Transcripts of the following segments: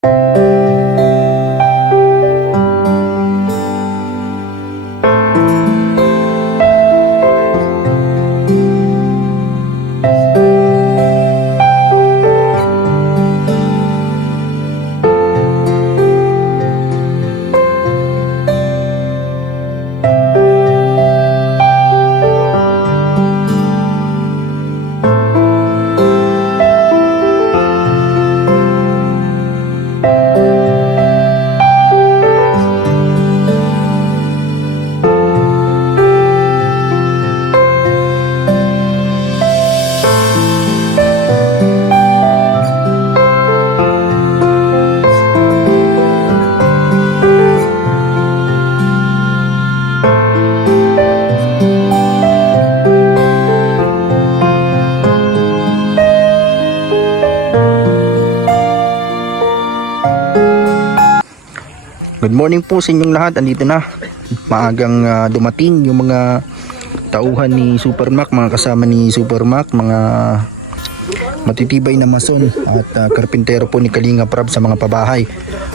Good morning po sa inyong lahat. Andito na. Maagang dumating yung mga tauhan ni Super Mac, mga kasama ni Super Mac, mga matitibay na mason at karpintero po ni Kalinga Prab sa mga pabahay.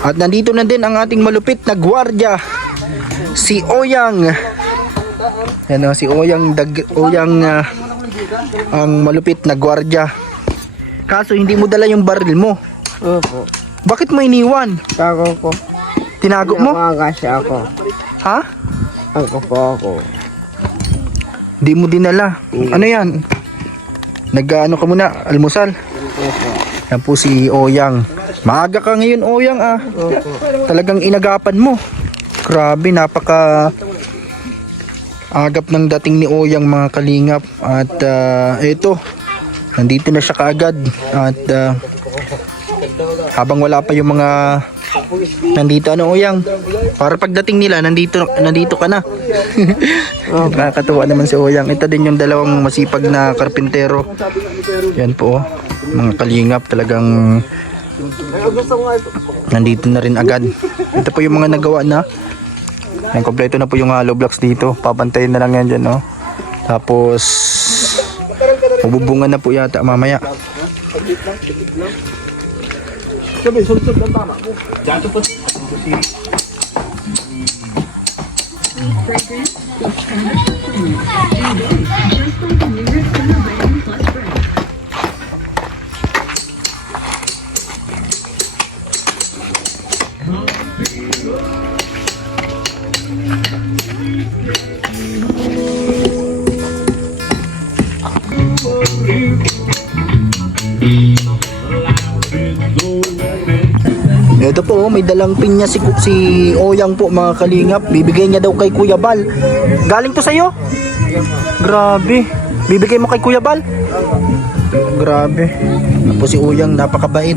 At nandito na din ang ating malupit na gwardiya, si Oyang. Yan si Oyang, ang malupit na gwardiya. Kaso hindi mo dala yung baril mo. Opo. Bakit mo iniwan? Tago ko. Tinago mo? Nakakasi ako. Ha? Tago po ako. Di mo dinala. Ano yan? Nag-ano ka muna? Almusal? Opo. Yan po si Oyang. Maaga ka ngayon, Oyang Opo. Talagang inagapan mo. Grabe, napaka agap ng dating ni Oyang, mga kalingap. At ito, nandito na siya kaagad. At habang wala pa yung mga nandito, Oyang, para pagdating nila nandito ka na. Nakakatuwa naman si Oyang. Ito din yung dalawang masipag na karpintero. Yan po, mga kalingap, talagang nandito na rin agad. Ito po yung mga nagawa na. Yan, kompleto na po yung hollow blocks dito. Papantayin na lang yan dyan, Tapos mabubungan na po yata mamaya. Sabi, sulsud ang tama mo. Dito po. Ito po, may dalang pinya si Oyang po, mga kalingap. Bibigay niya daw kay Kuya Bal. Galing to sa'yo? Grabe. Bibigay mo kay Kuya Bal? Grabe. Tapos si Oyang, napakabait.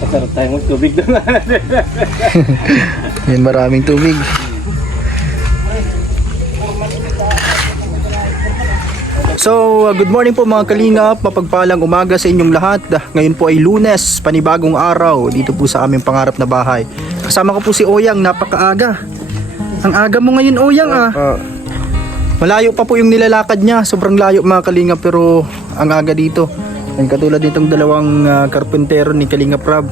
Pasarap tayo ng tubig doon. Yan, maraming tubig. So, good morning po mga kalingap. Mapagpalang umaga sa inyong lahat. Ngayon po ay Lunes, panibagong araw dito po sa aming pangarap na bahay. Kasama ko po si Oyang, napakaaga. Ang aga mo ngayon, Oyang, Malayo pa po yung nilalakad niya. Sobrang layo, mga kalingap, pero ang aga dito. Ang katulad nitong dalawang karpentero ni Kalinga Prab,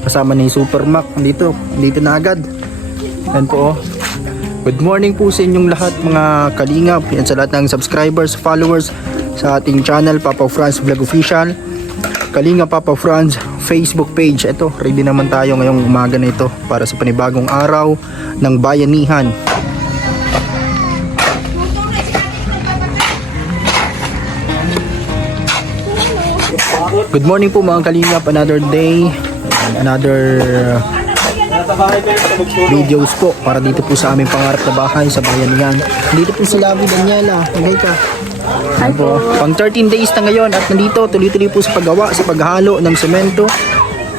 kasama ni Super Mac, dito na agad. Yan po, Good morning po sa inyong lahat, mga kalingap. Yan sa lahat ng subscribers, followers sa ating channel, Papa Franz Vlog Official, Kalinga Papa Franz Facebook page. Ito, ready naman tayo ngayong umaga na ito para sa panibagong araw ng bayanihan. Good morning po mga kalingap, another day, another videos po para dito po sa aming pangarap na bahay sa bayanihan. Dito po si Lavi Daniela. Magay ka. Hi po. Pang 13 days na ngayon at nandito tuloy-tuloy po sa paggawa, sa paghalo ng semento.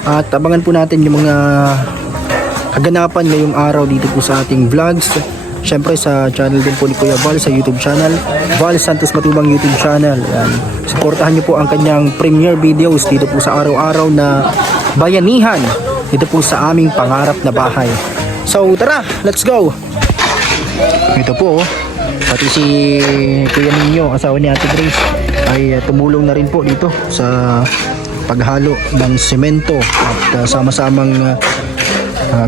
At abangan po natin yung mga kaganapan ngayong araw dito po sa ating vlogs. Siyempre sa channel din po ni Kuya Val, sa YouTube channel, Val Santos Matubang YouTube channel. Yan. Suportahan niyo po ang kanyang premiere videos dito po sa araw-araw na bayanihan dito po sa aming pangarap na bahay. So tara, let's go. Ito po, Pati si Kuya Ninyo, asawa ni Ate Grace, ay tumulong na rin po dito sa paghalo ng semento at sama-samang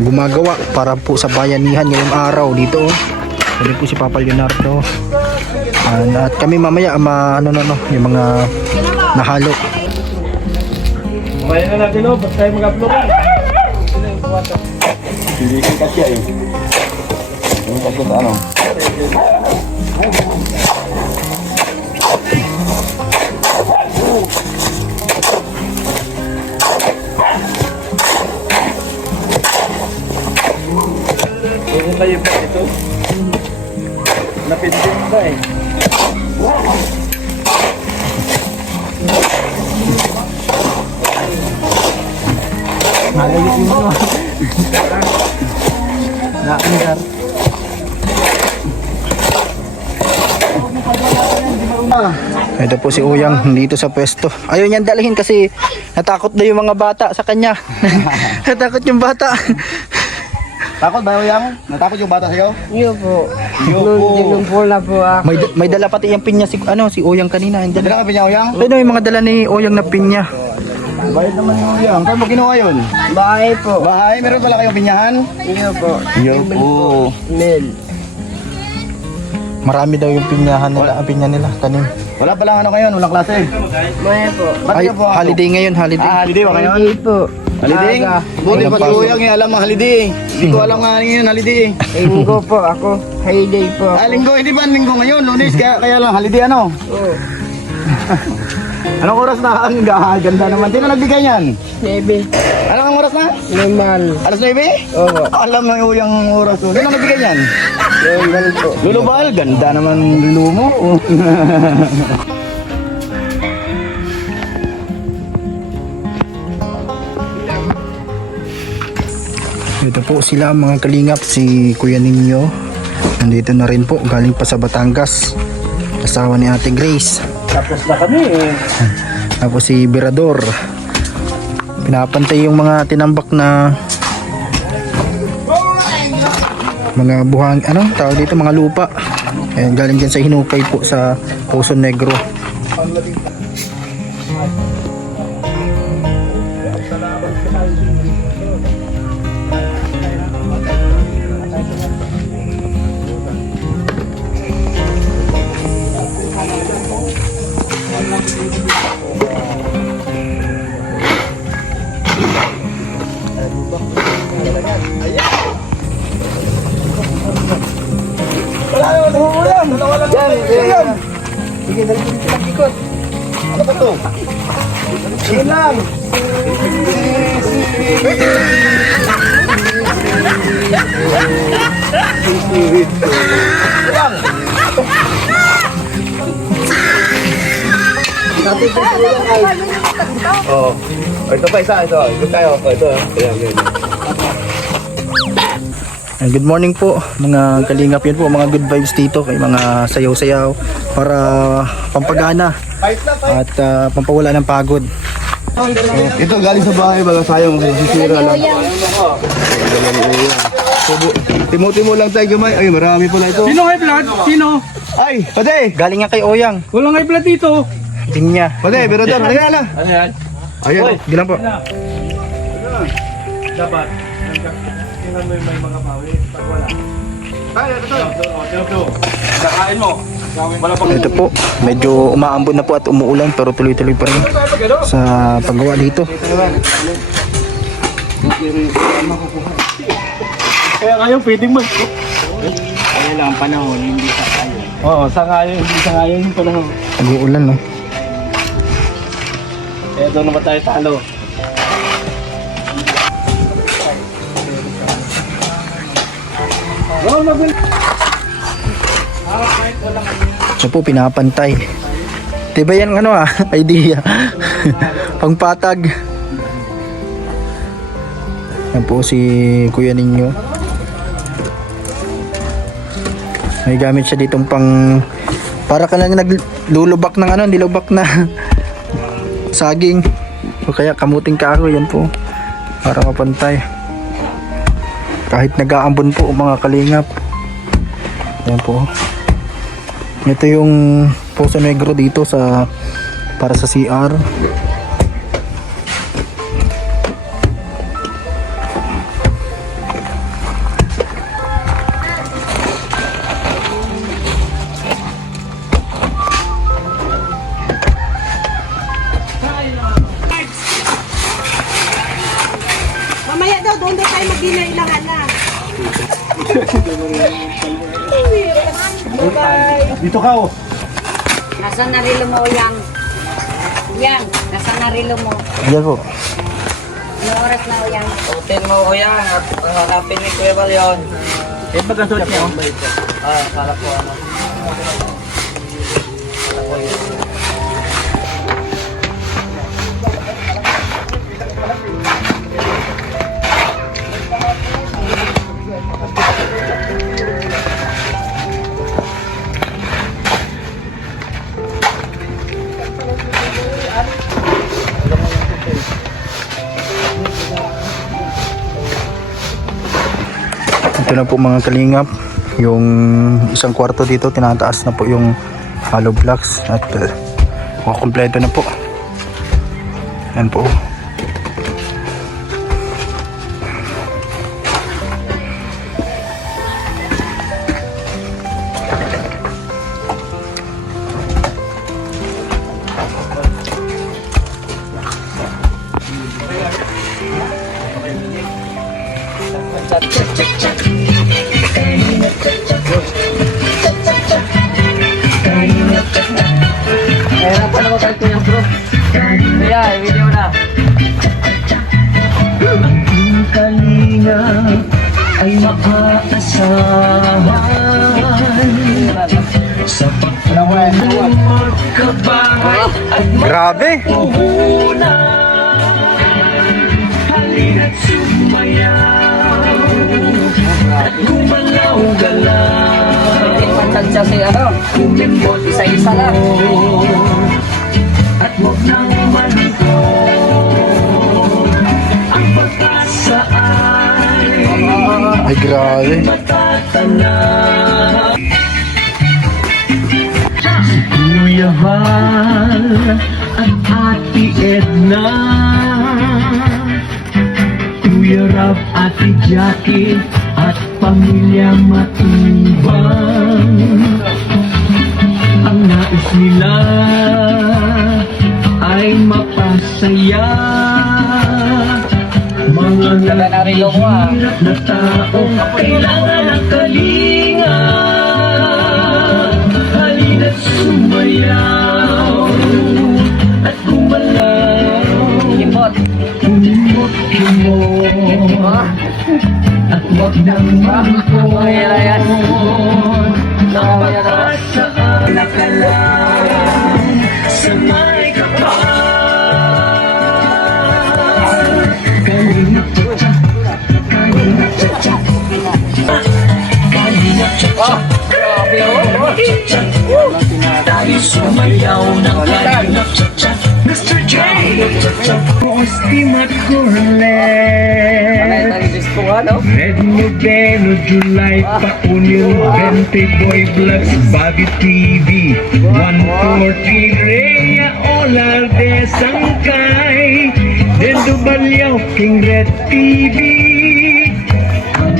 gumagawa para po sa bayanihan ngayong araw dito. Pwede po si Papa Leonardo. At kami mamaya yung mga nahalo. Bayan na natin, basta tayo mag-upload. Hindi ka kasi eh. Yung tapos ano? Yung tayo pa ito. Napindin ba eh? Malayos mo no. Naandar. Ito po si Uyang dito sa pwesto. Ayaw niyang dalhin kasi natakot na yung mga bata sa kanya. Natakot yung bata. Takot ba Uyang? Natakot yung bata sa'yo? Iyo po. Iyo po. Dinumpola po ako. May dala pati yung pinya si Uyang kanina. Yung dala. Dala ka ba niya Uyang? Ano yung mga dala ni Uyang na pinya? Bayad naman yung Uyang. Saan mo kinuha yun? Bahay po. Bahay? Meron pala kayong pinyahan? Iyo po. Iyo po. Mil. Marami daw yung pinyahan nila, pinya nila, tanim. Wala palang ano ngayon, walang klase. Maya po. Ba't Ay, niyo po? holiday ngayon, holiday. Holiday ba ngayon? Hindi po. Holiday? Aga. Buti Walang pa si pasok. Uyang alam ang holiday. Hindi ko alam nga yun holiday. Linggo po ako. Holiday po ako. Linggo, hindi ba linggo ngayon? Lunes, kaya lang holiday ano? Oo. Anong oras na? Ang ganda naman. Sino nagbigay niyan? Nebe. Anong oras na? Normal. Alas 9? Oo. Alam ng Uyang oras. Sino nagbigay niyan? Normal po. Lolo Bal, ganda naman lulu mo. Ito po sila mga kalingap, si Kuya Ninyo. Nandito na rin po, galing pa sa Batangas. Asawa ni Ate Grace. Tapos na kami eh. Tapos si Birador. Pinapantay yung mga tinambak na mga buhang, tawag dito, mga lupa. Ayan, galing dyan sa Hinukay po sa Poso Negro. Yan. Sige, dali dito lang ikot. Ano ba to? Sige lang. Lang. Oh. Ito pa isa, ito. Ito tayo. Ito. Ayan. Good morning po mga kalingap, yun po mga good vibes dito kay mga sayaw-sayaw para pampagana at pampawala ng pagod. Ito galing sa bahay, baga sayang sisira lang. Timo-timo lang tayo gamay. Ay, marami pala ito. Sino high blood? Sino? Ay, pate! Galing nga kay Oyang, Walang high blood dito. pinya. Pate, berodor, halika na. Ano yan? Ayan. Gilang po. Dapat. Tingnan mo yung may mga pawis. Pag wala. Nakain mo. Wala pang Ito po, medyo umaambon na po at umuulan pero tuloy-tuloy pa rin sa paggawa dito. kaya ngayon pwedeng mag... Ayun lang ang panahon, hindi sa kayo. Oo, sa ngayon. Hindi sa ngayon yung panahon. Nag-uulan no. Kaya doon naman tayo talo. So po, pinapantay. Diba yan idea. Pangpatag. Yan po si Kuya Ninyo. May gamit siya ditong para ka lang naglulubak ng nilubak na saging. O kaya kamuting kahoy, yan po. Para mapantay. Kahit nag-aambon po mga kalingap. Yan po. Ito yung Poso Negro dito sa para sa CR. Mamaya daw, doon daw tayo mag-dinner ilangan na. Dito ka oh. Nasa narilo mo, Yang? Yang, nasa narilo mo. Ayan po. Ano oras na, Yang? Hotel mo ko yan at hanapin ni Kuya Bal yun. Eh, pag ang suot niya oh. Kala po ano. Ito na po mga kalingap, yung isang kwarto dito tinataas na po yung hollow blocks at kompleto na po. Yan po. Ayan pa naman kayo yung bro. Kuya, video na. Kalinga ay maaasahan sa pagkawalang magkabahay at Grabe! magpuhunan. Halina't sumayaw at gumalaw-galaw. Pagtansya si ano. Isa-isa lang. At huwag nang malikot. Ang pag-asa ay Ay grabe. matatanap. Si Kuya Val at Ate Edna, Kuya Rab, Ate Jackie at pamilya Matubang. Ang nais nila ay mapasaya mga Narilo ko ah. hirap na taong kailangan ng kalinga. Halina't sumayaw at gumalaw. Kimot. Humot-humot at wag nang Ayan. malikot. Ang pag-asa ang nakalaan sa may kapal. Kalingap cha-cha, kalingap cha-cha, kalingap cha-cha, Grabe oh. cha-cha. Tayo sumayaw ng kalingap cha-cha. Mr. J, Estimat Corlet. Ang disco ano. Red Modelo, July pa Unil 20 Boy Vlogs, Baguio TV 140 Rhea Olalde Sangkay Dendo Balyaw, King Red TV. Ang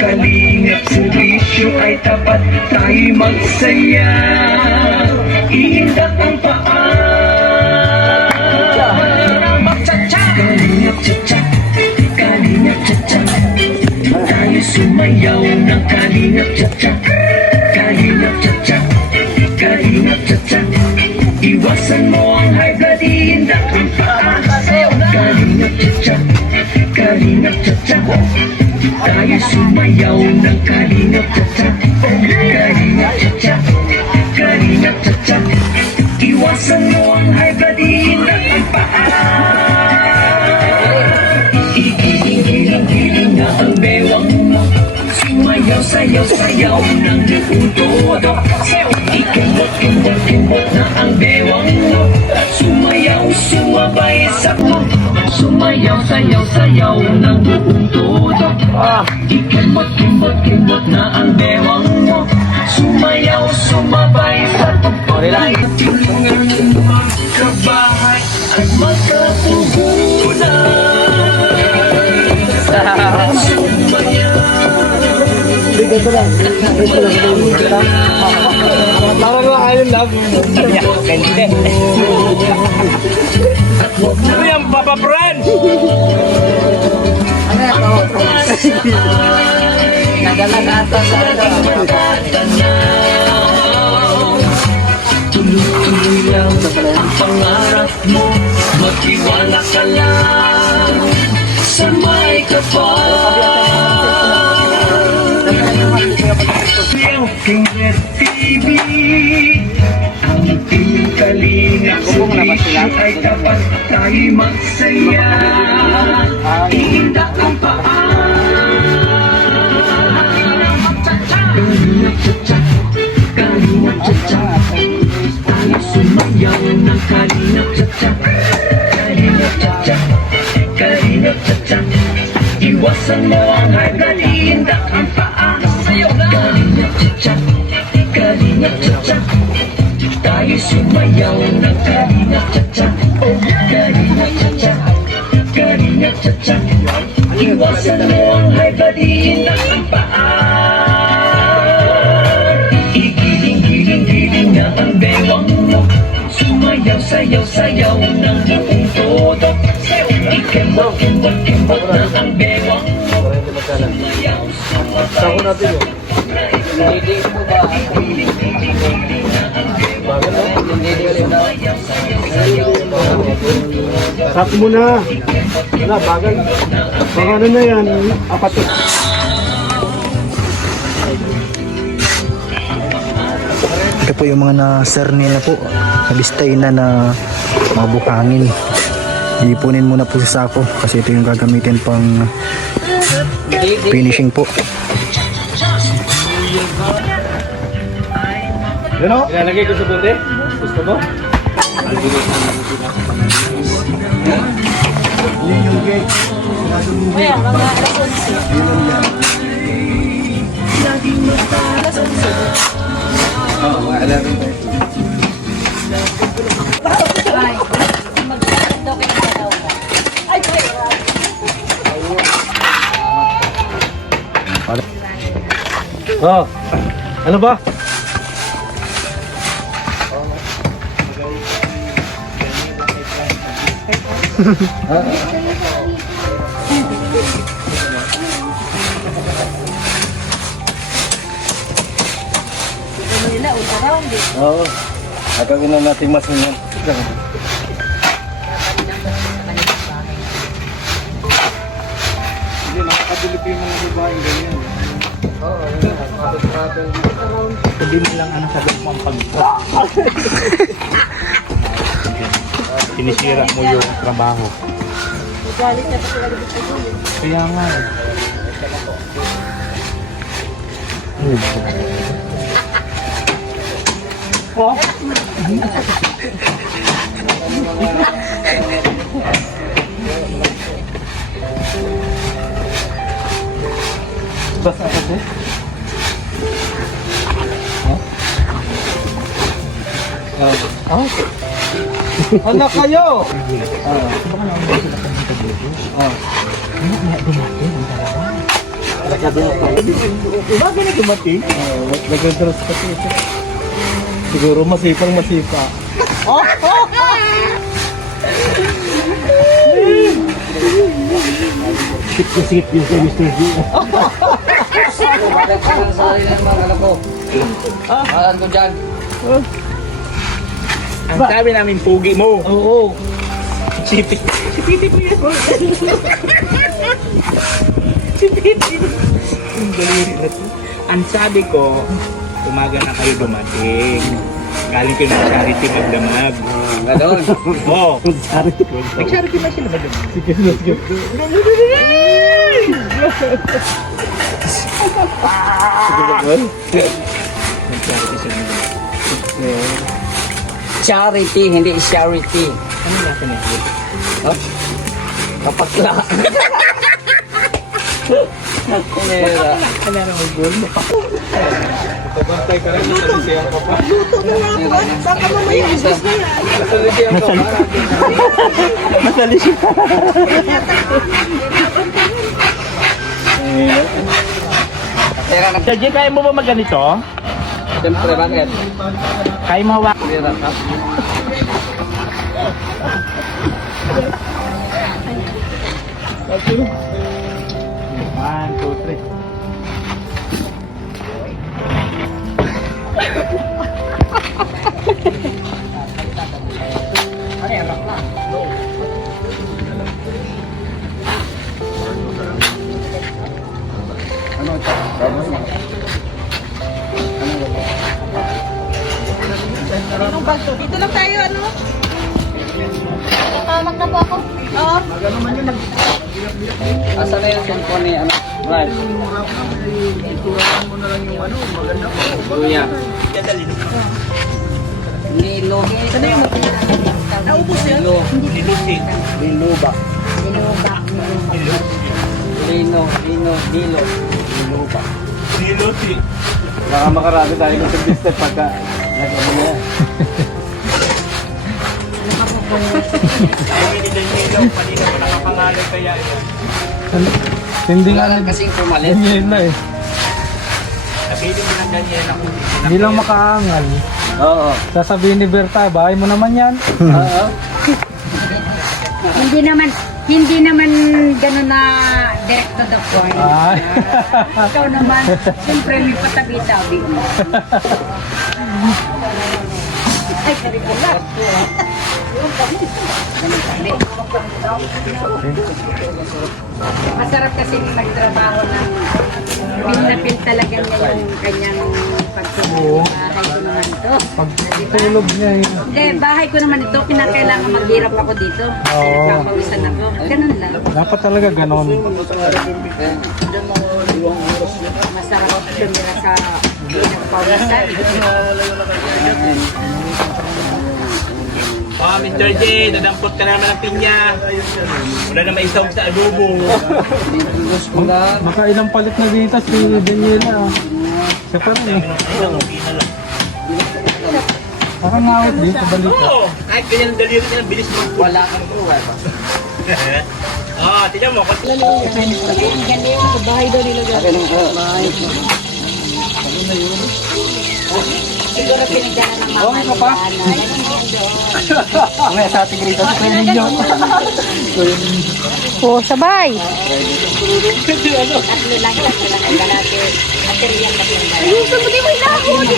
kalingap serbisyo ay tapat, tayo magsaya. Iindak ang paa. Kalingap cha-cha, kalingap cha-cha, tayo sumayaw ng kalingap cha-cha. Kalingap cha-cha, kalingap cha-cha, iwasan mo ang high blood, iindak ang paa. Kalingap cha-cha, kalingap cha-cha, tayo sumayaw ng kalingap cha-cha. Kalingap cha-cha, kalingap cha-cha, iwasan mo ang high blood, iindak ang paa. Igiling-giling na ang bewang mo, sumayaw-sayaw-sayaw ng liutodo. Ikembot-kembot-kembot na ang bewang mo, sumayaw-sumabay sa mo. Sumayaw-sayaw-sayaw ng buong todo. Ikembot-kembot-kembot na ang bewang mo, sumayaw-sumabay sumabay sa tupay Tingang magkabahay at magkapugunan Sumaya Parang mga island love. Ano yan, Papa Fran? Tuloy-tuloy lang ang pangarap mo Magtiwala ka lang sa may kapal King TV Ang team Kalinga Station ay dapat tayo magsaya Iindak ang Kalinga Chacha Tayo sumayaw ng Kalinga Chacha Kalinga Chacha Kalinga Chacha Iwasan mo ang hagdan Iindak ang paa Kalinga Chacha Kalinga Chacha Tayo sumayaw ng Kalinga Chacha Kalinga Chacha Kalinga Chacha Iwasan mo ang hagdan Iindak ang paa Igiling-giling-giling na ang bewang mo Sumayaw, sayaw, sayaw ng buong todo Ikembot-kembot na ang bewang mo Sumayaw, Sako natin yun. Sako mo na. Wala, bagal. Baka ano na yan, apat. Ito po yung mga na-serni na po. Nabistay na na mga buhangin. Ipunin muna po sa sako kasi ito yung gagamitin pang finishing po. Yan o. Ilalagay ko sa bote. Gusto mo? Yun yung gate. Oh. Ano ba? Oo. Agawin na natin mas yan. Hindi, nakakadilip yung mga babaeng ganyan. Oo, yun. Hindi mo lang ano sabi mo ang pagka. Sinisira mo yung trabaho. Kaya nga eh. Oh. Basta kasi. Anak kayo! Bakit na dumating? Nag-dress kasi ito. Siguro masipang masipa. Sikip yun sa Mr. G. Ang sabi namin pugi mo. Oo. Sipit mo yan. Sipit. Ang daliri na to. Ang sabi ko, umaga na kayo dumating. Galing ko ng charity magdamag. Ganon. Oo. Charity. Nag-charity na sila ba dun? Sige, sige. Nag-charity sila magdamag. Charity, hindi charity. Ano lasa niya? Kapakla. Luto mo nga po. Baka mamaya ubos na yan. Masali siya. Jadi kaya mo ba magganito? Siyempre, bakit? Kaya mo hawak? Pira ka. One, two, three. Anong bag to? Dito lang tayo, ano? Tamak na po ako. Oo. Asa na yung cellphone ni, ano? Brad? Kuya. Lilo. Ano yung naubos yan? Lilo. Lilusin. Liluba. Sinubak mo. Lino. Lilo. Liluba. Lilusin. Baka makarami tayo ng business pagka nag-ano na yan. Sabi ni Daniela, kanina pa nakapangalan kaya yan. Hindi nga Wala kasing pumalit. yun na eh. Sabihin mo ng Daniela kung Hindi lang makaangal. Oo. Sasabihin ni Berta, bahay mo naman yan. Oo. Hindi naman gano'n na direct to the point. Ay. Ikaw naman, siyempre may patabi-tabi mo. Ay, sorry pala. Masarap kasi magtrabaho ng feel na feel talaga niya yung kanyang pagtulog. Bahay ko naman ito. Pagtulog niya yun. Hindi, bahay ko naman ito. Kinakailangan maghirap ako dito. Kasi Oo. nagpapawisan ako. Ganun lang. Dapat talaga ganon. Masarap tumira sa pinagpawisan. Oh, Mr. J, dadampot ka naman ng pinya. Wala na maisawag sa adobo. Diyos ko lang. Makailang palit na dito si Daniela. Siya pa rin eh. Parang ngawit din sa balita. Oo, kahit ganyan ang daliri niya, bilis mo. Wala kang buhay. Oh, tignan mo. Akin ang bahay. Siguro pinagdala ng mama Okay ka pa? Mamaya sa ating rito sa training nyo. Oo, sabay. Tatlo lang ang galate. Material na pinagdala. Ayusin mo, di mo ilahon.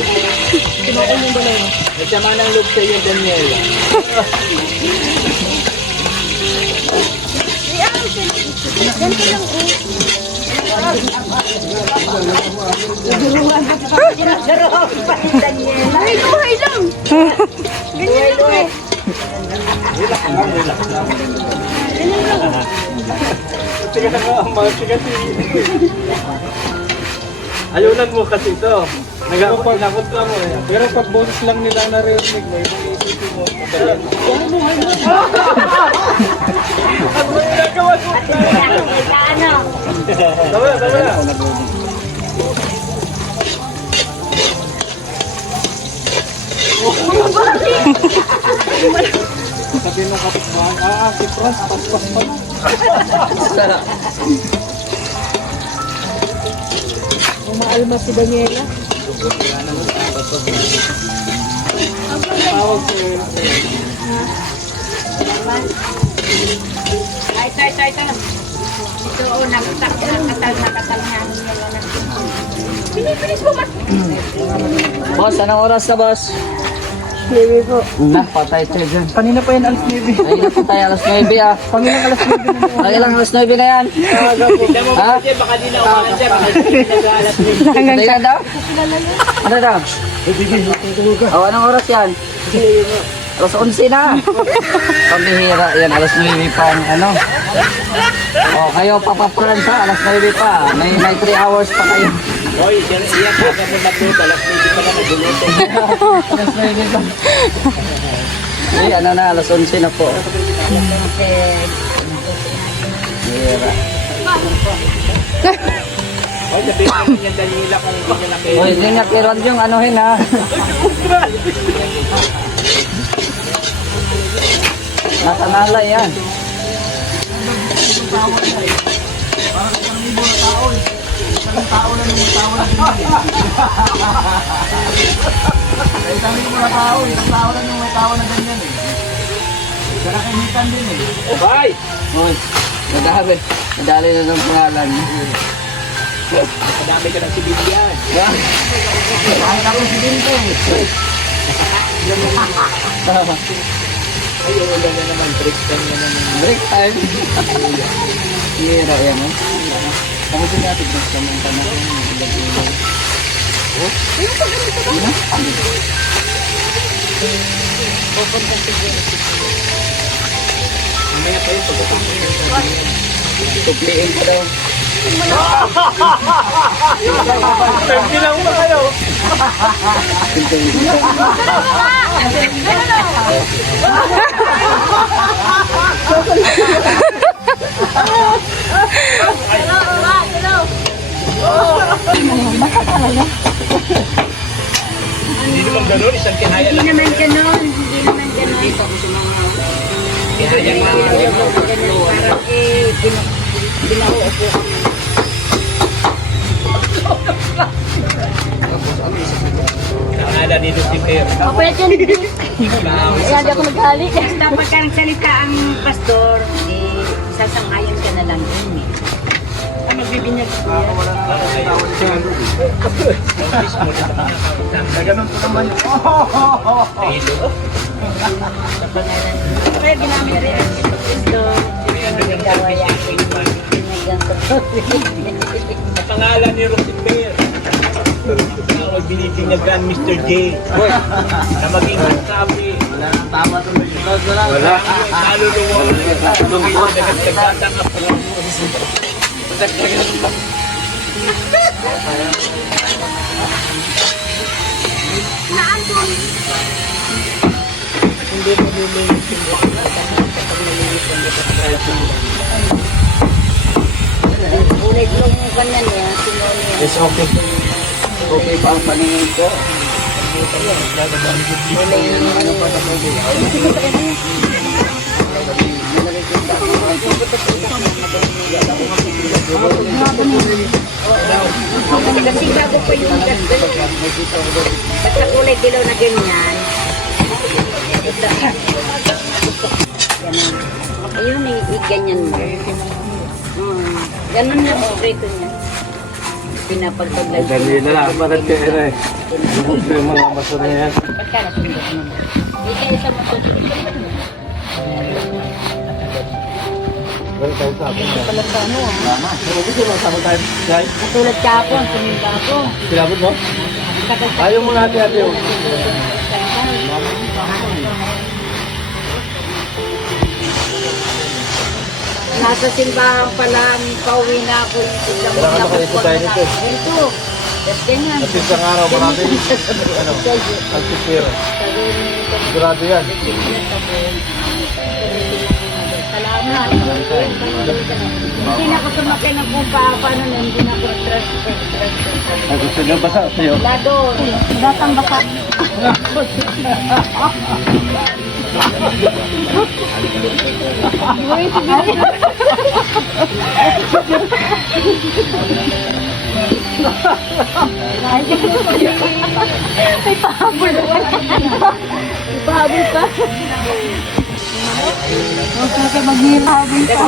Nagsama ng loob sa iyo, Daniela. Ay, buhay lang. Ganyan lang eh. Ayunan mo kasi ito. Nagkakot mo eh. Pero pag bonus lang nila narinig mo, ibang isipin mo. Ano? Tama na. Sabi nung kapitbahay, si Franz, paspas pa na. Umaalma si Daniela. Ito. Ito, nakatal nga nila. Pinipinis mo ba? Boss, anong oras na, boss? Baby po. Patay tayo dyan. Kanina pa yan, alas 9. Ay, na tayo, alas 9 ah. Pangilang alas 9 na mo. Ay, ilang alas 9 na yan. Tignan mo, Ha? Mr. J, baka di na umahan dyan. Baka di na nag-aalas din. Patay ka daw? Ano daw? Anong oras yan? Alas 11 na. Pambihira yan, alas 9 pa ang ano. Kayo papapulansa, alas 9 pa. May 3 hours pa kayo. Hoy, iyan ka ka mo nagluto. Alas 9 pa na nagluluto. Alas 9 pa. Ay, ano na, alas 11 na po. Bihira. Ay, sabihin naman yung dalila kung hindi nyo nakita. Hoy, hindi nga kiron yung anuhin ha. Nasa nala yan. Okay! Hoy, nadali. Nadali na ng pangalan. Madami ka ng sibilyan. Kahit ako si Binte. Ay, wala na naman. Break time na naman. Break time. Hira yan ha. Tapos yung natin break time ng tanong. Mamaya kayo, pagkakasya. Tupliin pa daw. Pwede lang ba kayo? Hindi naman ganun, isang kinaya Hindi lang. naman ganon. Hindi naman ganon. Dito ko sa mga... Kinaya nga. Parang binauupo kami. Nakala ni Lucifer. Pwede yun. Kaya di ako naghali. Basta pagka nagsalita ang pastor, sasangayon ka na lang yun eh. Ang magbibinyag ko yan. Naganon po naman yun. Kaya ginamit rin ang pastor. Sa pangalan ni Lucifer. Ang binibinyagan Mr. J. Na maging sabi. Tama ito. Wala. Kaluluwa. Lumino nagkagdatang ako. Ulit yung kanya niya, sinuli niya. It's okay. Okay pa ang paningin ko. Kasi bago pa yung gasdo. Basta kulay dilaw na ganyan. Ayun, ganyan mo. Ganun yung sekreto niya. Pinapagpaglag. Dali na lang, bakit ka ere? Yung mga basura yan. Pagka nasunod mo. Ika isa mo to. Balik tayo sa akin. Palag ka mo. Gusto mo sama tayo, guys? Katulad ka po, suminda ako. Kilabot mo? Ayaw mo natin ate. Nasa simbahan pa lang, pauwi na ako. Isang Wala ka na nakalito tayo nito. Ito. That's ganyan. At isang araw, marami. Ano? Alpipiro. Sigurado yan. Salamat. Hindi na ako sumakay ng kung paano na hindi na ako transfer. Gusto nyo basa sa'yo? Lado. Datang baka. May pahabol. Pahabol pa. Kasi maghihirabin pa.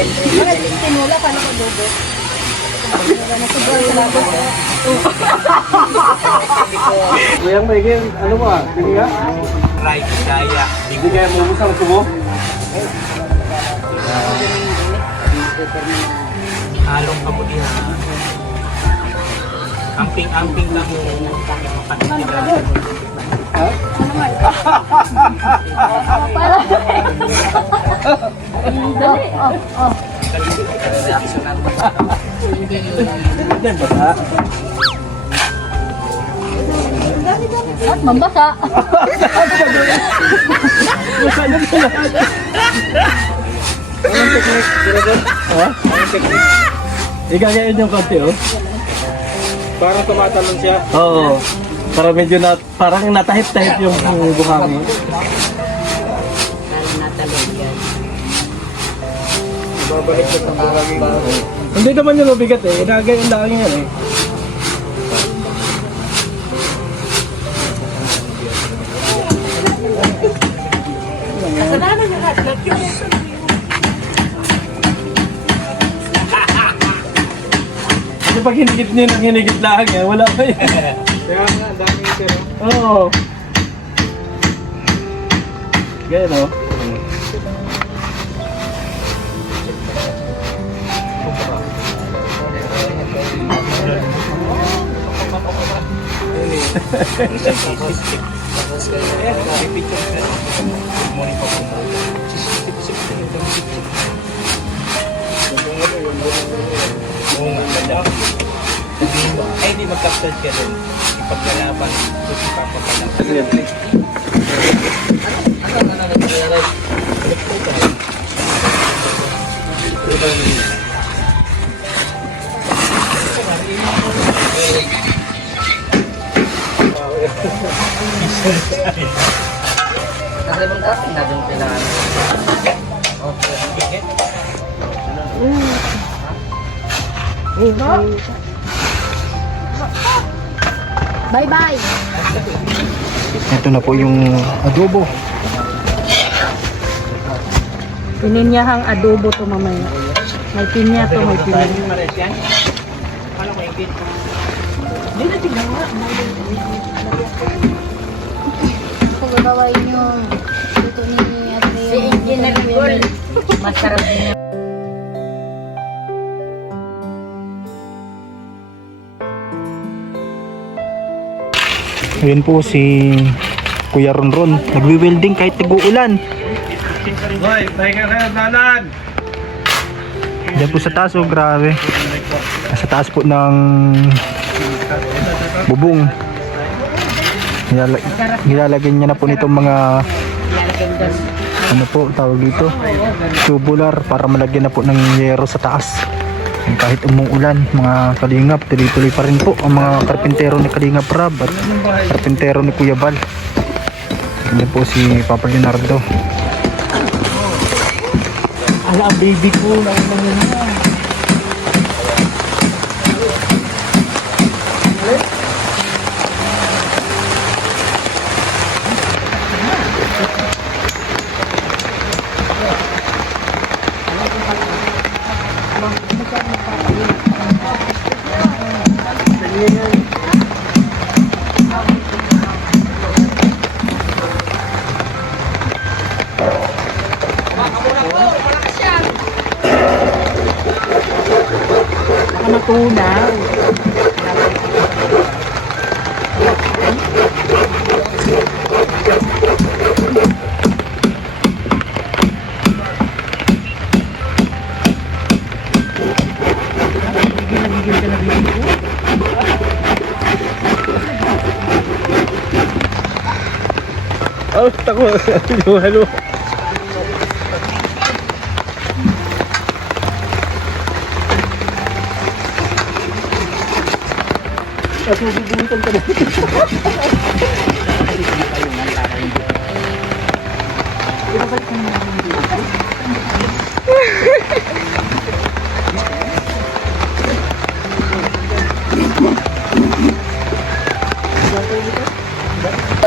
Kasi tinula pa na ko dugo. Kuyang maigin, ano mo ah? Hindi nga? Right, kaya. Hindi kaya mabusang tumo? Halong kamulihan. Amping-amping lang yung patitiran. At mambasa. Igagayin yung konti, oh. Parang tumatalon siya. Oo. Para medyo parang natahip-tahip yung buhangin. Parang natalog yan. Babalik ko sa buhangin. Hindi naman yung mabigat eh. Igagayin lang yan eh. Kasi pag hinigit nyo ng hinigit lang yan, wala pa yan. Kaya nga, dami ito. Oo. Ganyan o. Ay, di mag-capture ka rin. Ipagkalaban. Tapos ipapapalang. Kasi mong dati na din kailangan. Bye-bye! Ito na po yung adobo. Pininyahang adobo to mamaya. May pinya to, may pinya. Kung gagawin yung luto ni Ate yung Engineer Gold. Masarap din. Ayun po si Kuya Ronron. Nagwi-welding kahit nag-uulan. Hoy, pahinga kayo, dalan! Diyan po sa taas, oh, grabe. Sa taas po ng bubong. Nilalagyan niya na po nitong mga ano po tawag dito, tubular para malagyan na po ng yero sa taas. Kahit umuulan, mga kalingap, tuloy-tuloy pa rin po ang mga karpintero ni Kalingap Rab at karpintero ni Kuya Bal. Yan po si Papa Leonardo. Ala, ang baby ko. Matunaw. Oh, tako. Halo.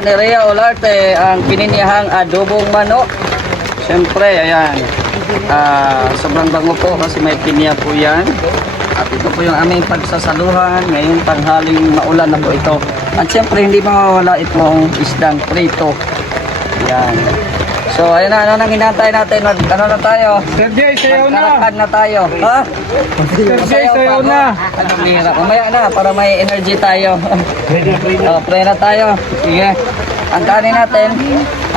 Ni Rhea Olarte ang pininihang adobong manok. Siyempre, ayan. Sobrang bango po kasi may pinya po yan. At ito po yung aming pagsasaluhan ngayong tanghaling maulan na po ito. At siyempre, hindi mawawala itong isdang prito. Ayan. So, ayun na, ano nang hinantay natin? Ano na tayo? Sir Jay, sayaw na! Karakan na tayo. Ha? Sir Jay, sayaw na! Anong hirap? Mamaya na, para may energy tayo. Pray na tayo. Sige. Ang kanin natin,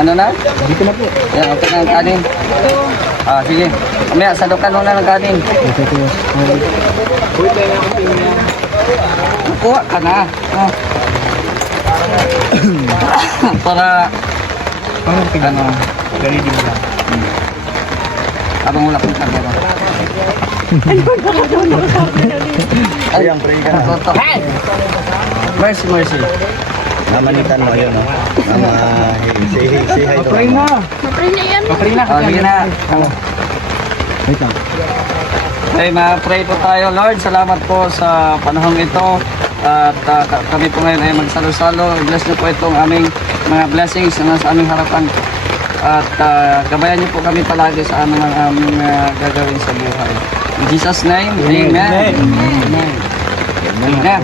ano na? Dito na po. Yan, okay na ang kanin. Sige. Mamaya, sadukan muna ng kanin. Kuha ka na. Para, ano, Ganito mo lang. Habang wala kang kagano. Ayang, pray ka na. Hey! Mercy, mercy. Namanitan mo yun, no? Say hi to Pray mama. mo. Mapray na yan. Oh, sige na. Wait lang. Okay, ma-pray po tayo. Lord, salamat po sa panahong ito. At kami po ngayon ay magsalo-salo. Bless niyo po itong aming mga blessings na sa aming harapan. At gabayan niyo po kami palagi sa aming gagawin sa buhay. In Jesus' name, Amen. Amen. Amen.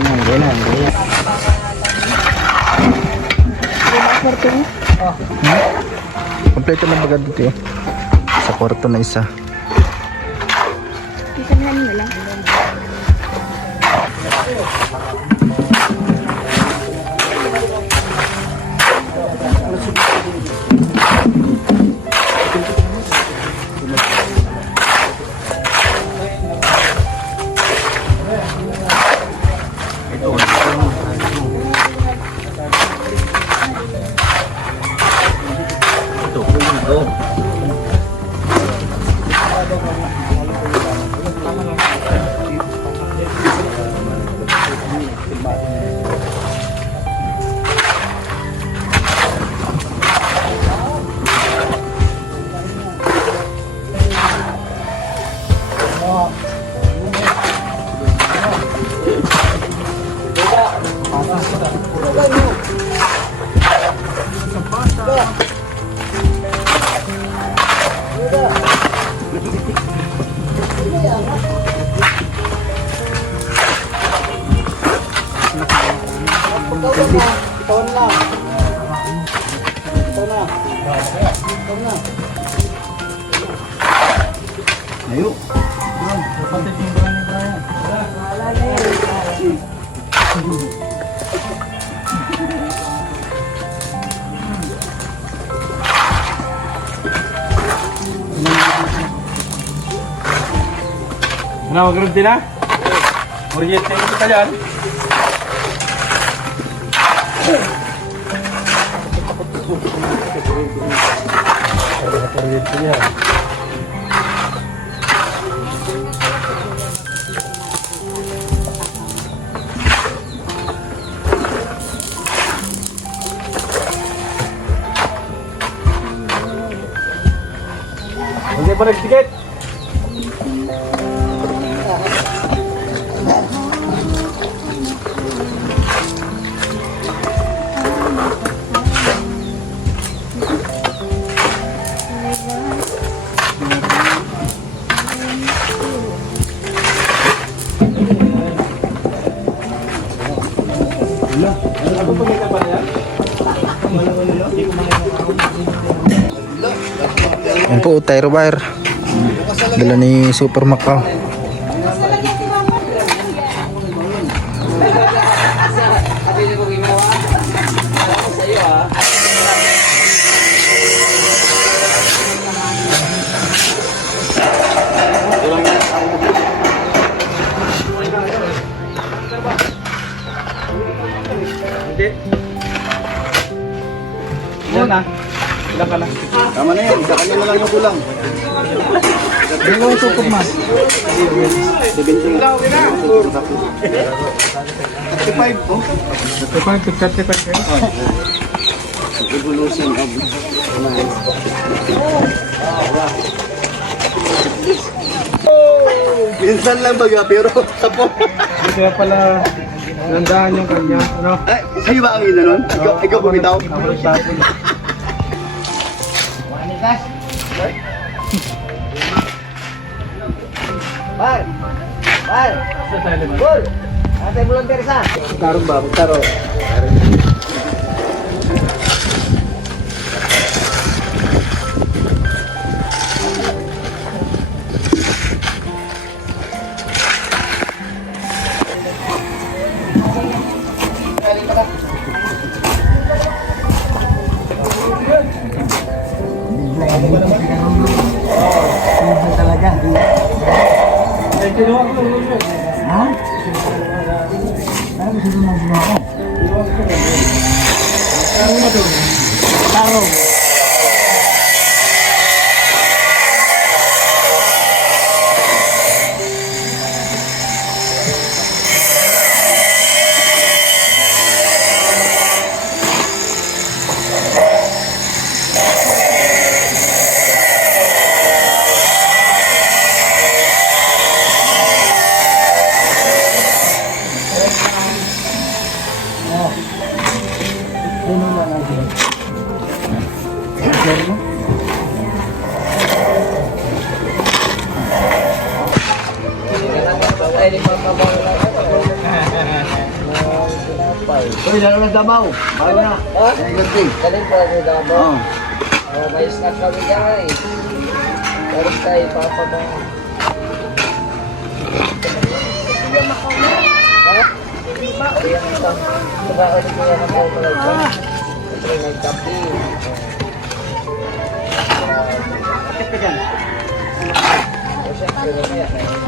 Kompleto na baga dito eh. Sa kwarto na isa. Ayo. Ano, mag-grab din na? Oriente kita dyan. Hindi pa nagsikit. Yan po, tire wire. Dala ni Super Macau. Ilan na? Ilan ka na? Tama na yan, isa kanya na lang yung kulang. Dalawang tupog mas. 17. 35 po. 35 kayo. Evolution of minsan lang baga, pero tapos. Kaya pala nandaan yung kanya. Ano? Ay, sa'yo ba ang ina nun? Ikaw bumitaw? Tarong ba? Tarong. Uy, lalo na Dabaw. Bago na. Ay, ganti. Galing pa rin ako. May snack kami guys. Tapos tayo papabang. Diba ulit ko yan ako talaga. Siyempre may kape. Kapit ka dyan. O siyempre mamaya na yun.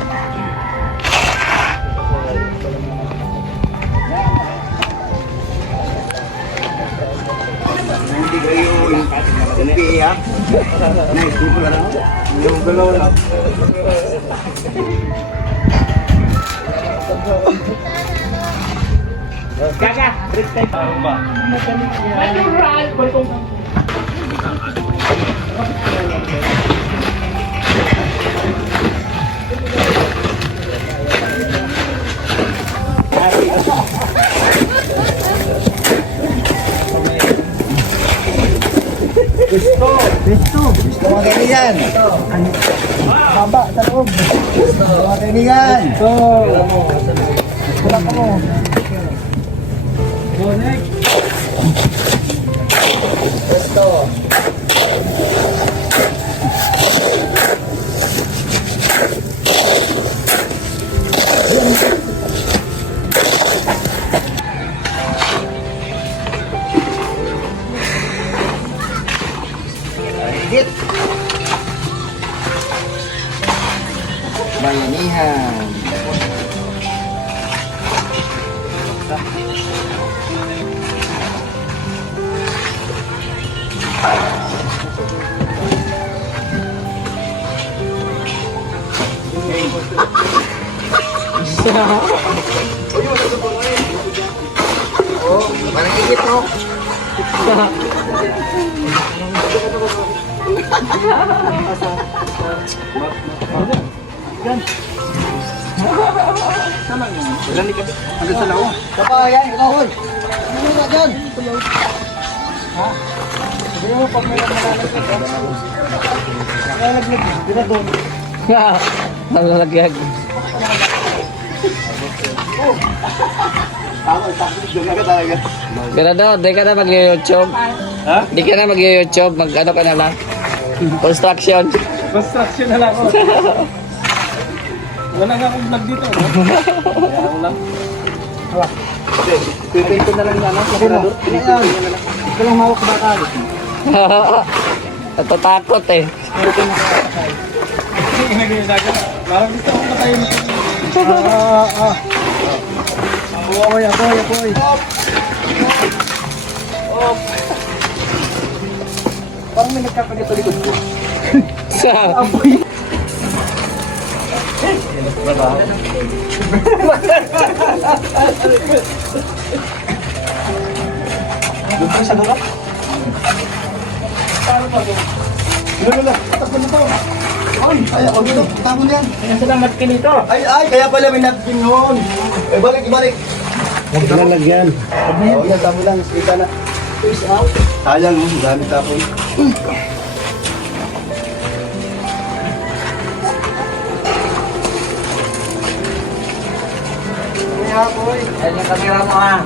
Hindi kayo hindi ha? Nice, di pala lang. Yung galaw lang. Gaga, break time. Ano ba? Gusto mga kaibigan. Baba sa loob. Gusto mga kaibigan. Wala ka mo. Higit. Bayanihan. Oh, parang higit mo. Hanggang sa loob. Papa, yan, ikaw hoy. Ano na dyan? Ha? Sabi mo pag may nalalaglag. Nalalaglag. Hindi na doon. Nalalagyan. Tama, doon na ka talaga. Pero daw, di ka na mag-YouTube. Ha? Di ka na mag-YouTube. Mag-ano ka na lang. Construction. Construction na lang ako. Wala nga akong vlog dito, no? Kaya ako lang. Hala. Pipinto na lang yan, no? Sigurado. Ito lang mawak sa bakal. Natatakot eh. Parang gusto akong patayin. Apoy. Parang may nagkakagat sa likod ko. Sa... Doon ka sa dulo? Paano pa doon? Lula, takbo na to. Ay, ako dito. Tamo na yan. Salamat ka nito. Ay, kaya pala may napkin yun. Balik. Huwag lalagyan. Oo, yan, tamo lang. Kita na. Peace out. Sayang, dami tapon. Ayun yung kamera mo ha.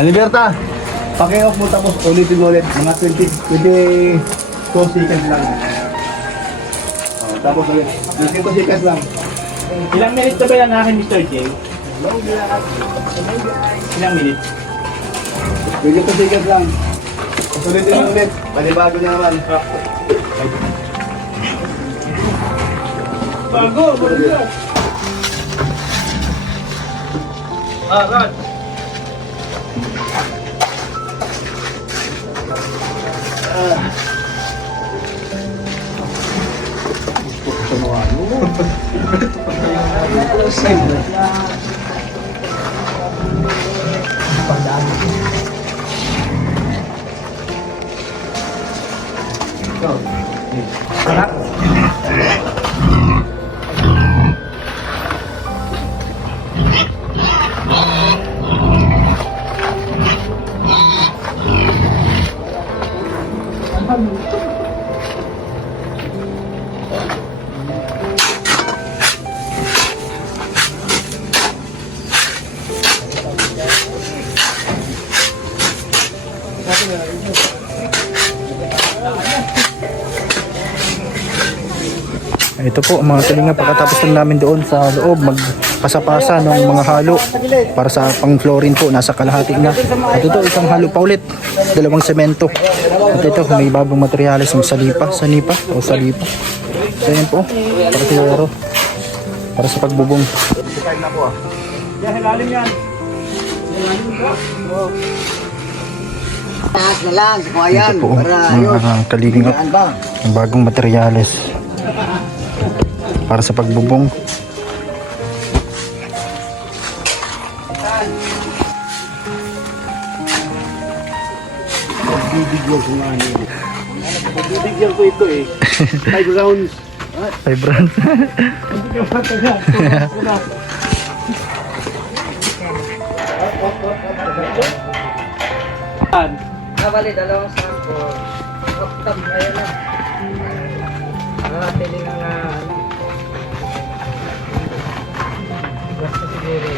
Aliberta, paki-off mo tapos ulitin mo ulit. Mga 22 seconds lang. Tapos ulit. 22 seconds lang. Ilang minutes na ba yan akin, Mr. J? Ilang minutes? 22 seconds lang. Tapos ulitin mo ulit. Panibago niya naman. Bago! Rod! Ito po mga kalinga, pagkatapos lang namin doon sa loob magpasapasa ng mga halo para sa pang flooring po, nasa kalahati na. At ito isang halo pa ulit, dalawang semento. At ito may bagong materyales ng salipa. So yan po, para sa pagbubong. Taas na lang, kumayan. Ito po mga kalinga, ang bagong materyales para sa pagbubong. Bibigyan ko ito eh. 5 rounds. 5 rounds. Bali, dalawang sample. Top, ayun na. Nakatili na nga. Basta siguro.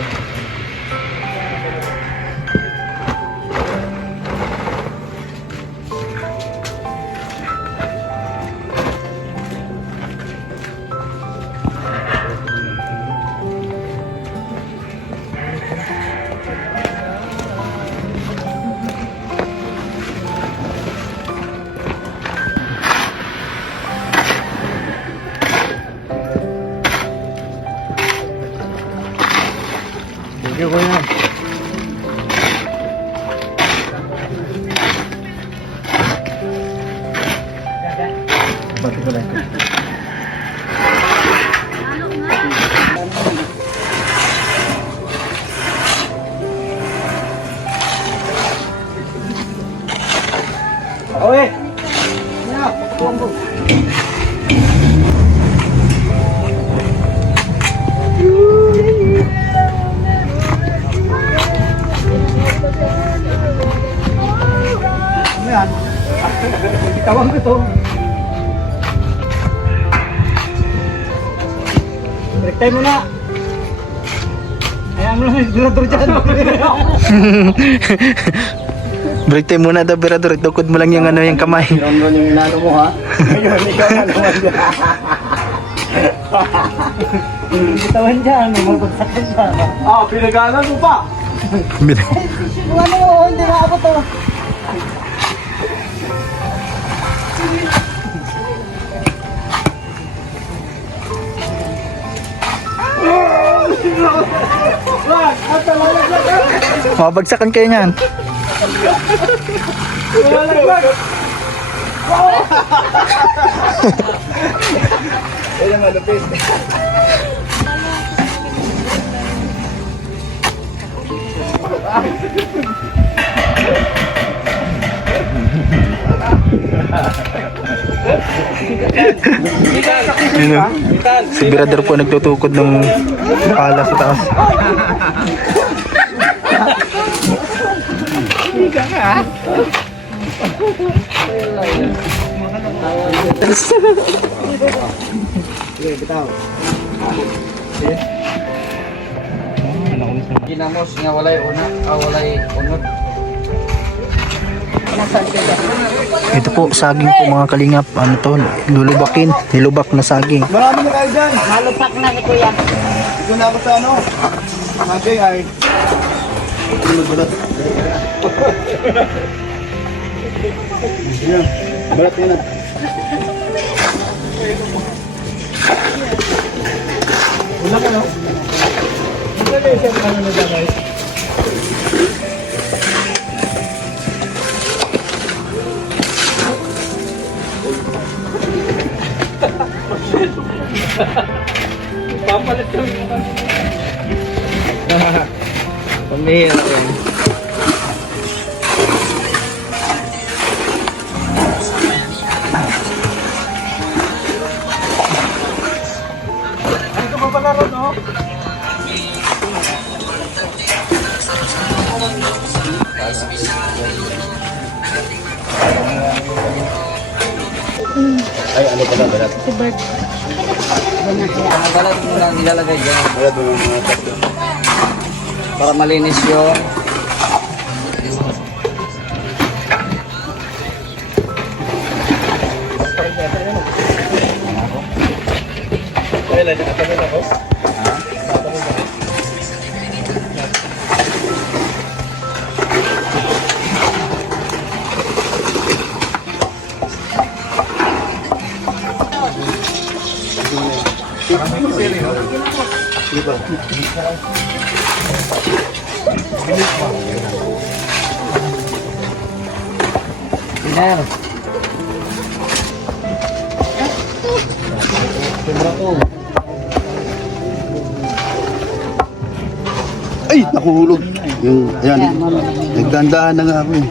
Tawag ko to. Break time muna. Ayan mo lang yung durador dyan. Break time muna daw, Berador. Tukod mo lang yung yung kamay. Ron yung inano mo ha. Ngayon, ikaw na naman dyan. Bitawan dyan, magpagsakan ka. Pinagalan mo pa. Hindi na ako to. Mabagsakan kayo niyan. Si Berador po nagtutukod ng pala sa taas. Ginamos nga walay una, walay unod. Ito po, saging po mga kalingap. Ano to? Lulubakin. Nilubak na saging. Marami na kayo dyan. Malupak na ni Kuya. Ito na ako sa ano. Sabi ay. Balat. Yan. Balat yan. Wala ka no? Wala ka siya ano na dyan guys. Papalit kami naman. Pamihira ko yun. Ano ba pala ron no? Ay, ano pala balat? Si Bert. Ang balat mo lang nilalagay dyan. Balat mo mga tatlo. Para malinis yung Dinner. Ay, nakuhulog. Yung, ayan, nagdandahan na nga ako eh.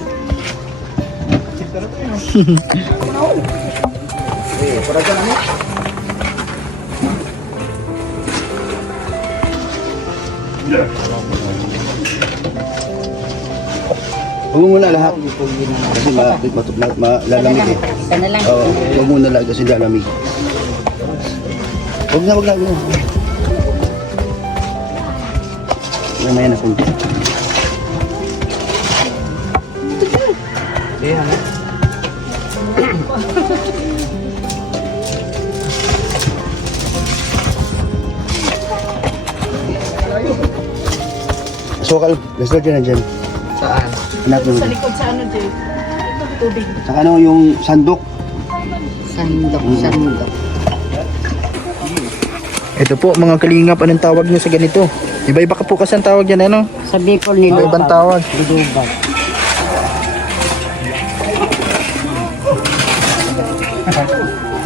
Huwag mo muna lahat. Kasi malalamig eh. Isa na lang. Oo, huwag muna lahat kasi lalamig. Huwag na, huwag na. Mamaya na kung. Sokal, Lester dyan na dyan. Saan? Hanap mo. Sa likod sa ano, Jay? Tubig. Saka ano yung sandok. Sandok. Ito po mga kalingap, anong tawag nyo sa ganito? Iba-iba ka po kasi ang tawag yan, ano? Sa Bicol nila. Iba-ibang tawag. Bidubag.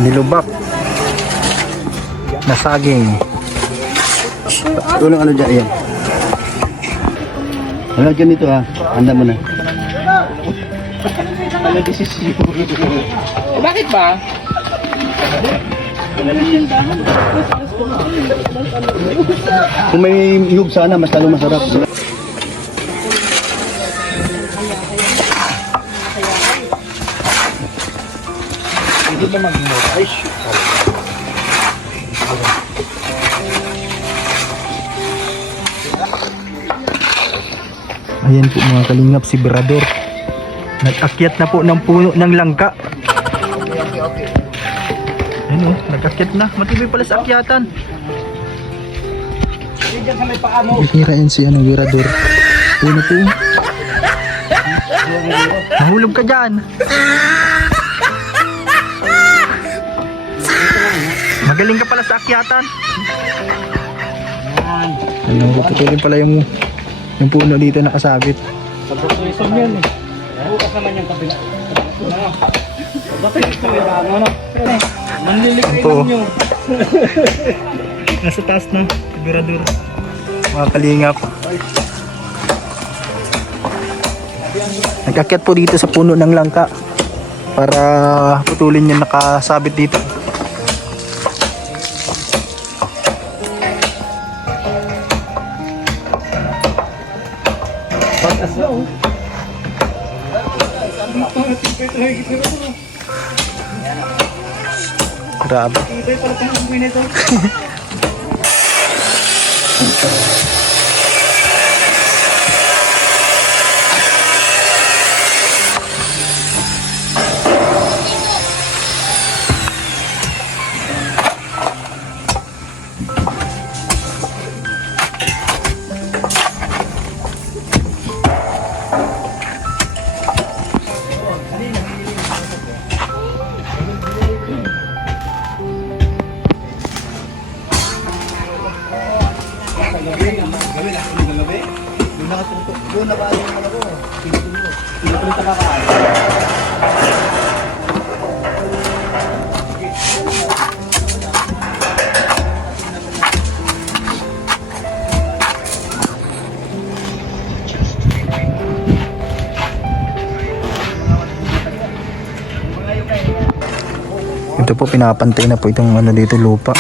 Nilubak. Na saging. Tulong ano dyan, ayan. Ano dyan dito ha? Handa mo na. Bakit ba? Kung may yug sana, mas lalo masarap. Ayan po mga kalingap, si Berador. Nag-akyat na po ng puno ng langka. Ayan o, nag-akyat na. Matibay pala sa akyatan. Bihira yan si Berador. Ayan po. Mahulog ka dyan. Magaling ka pala sa akyatan. Ano, putulin pala yung puno dito nakasabit. Bukas naman yung kabila. Bakit ito ano? Manlilikay Ito. lang nyo. Nasa taas na, Berador. Mga kalingap. Nag-akyat po dito sa puno ng langka para putulin yung nakasabit dito. Grabe. Ito po, pinapantay na po itong ano dito, lupa.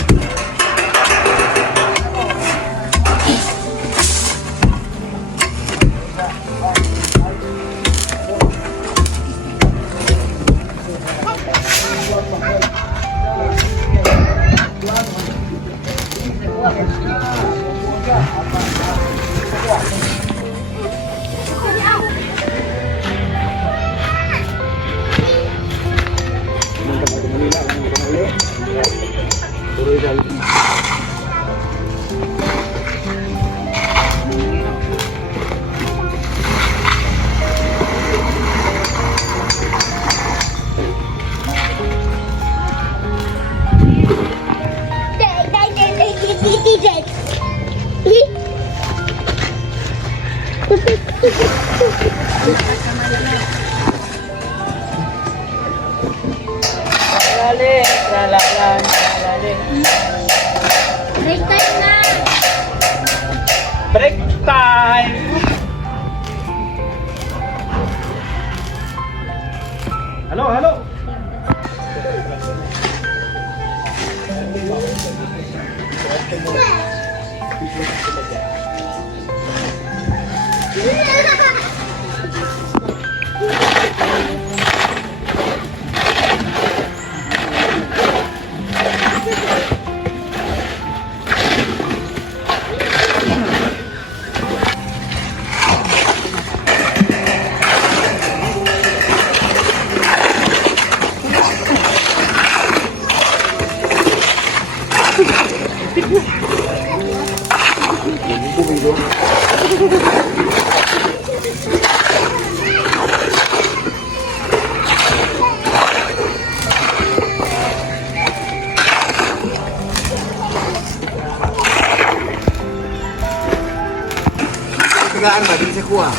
Tagaan ba? Di sa kuha.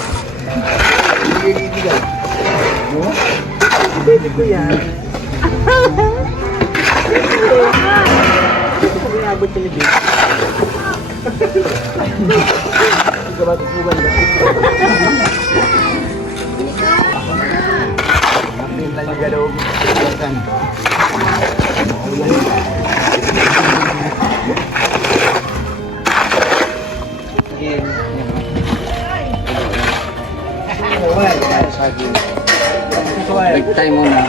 Break time muna.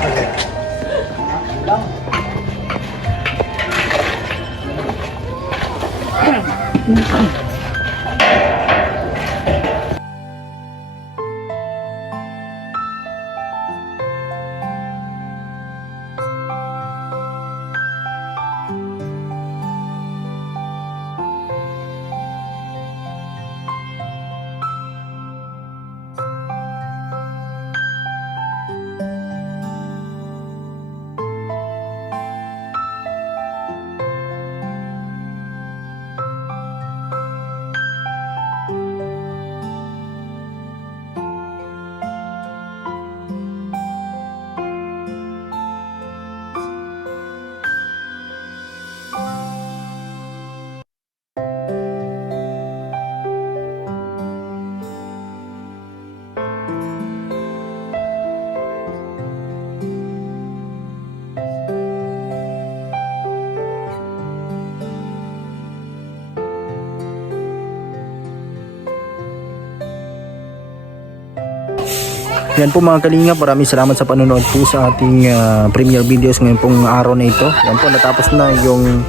Yan po mga kalingap, maraming salamat sa panonood po sa ating premiere videos ngayon pong araw na ito. Yan po, natapos na yung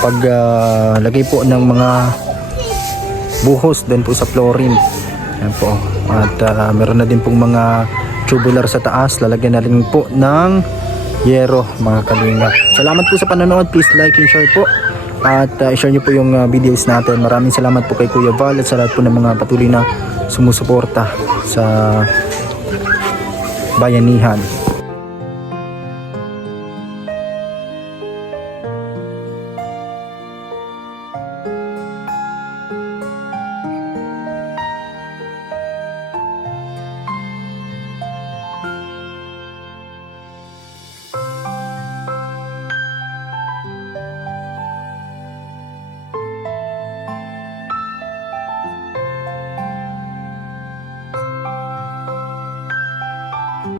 paglagay po ng mga buhos din po sa flooring. Yan po. At meron na din pong mga tubular sa taas. Lalagyan na rin po ng yero mga kalingap. Salamat po sa panonood. Please like and share po. At share nyo po yung videos natin. Maraming salamat po kay Kuya Val at sa lahat po ng mga patuloy na sumusuporta sa bayanihan.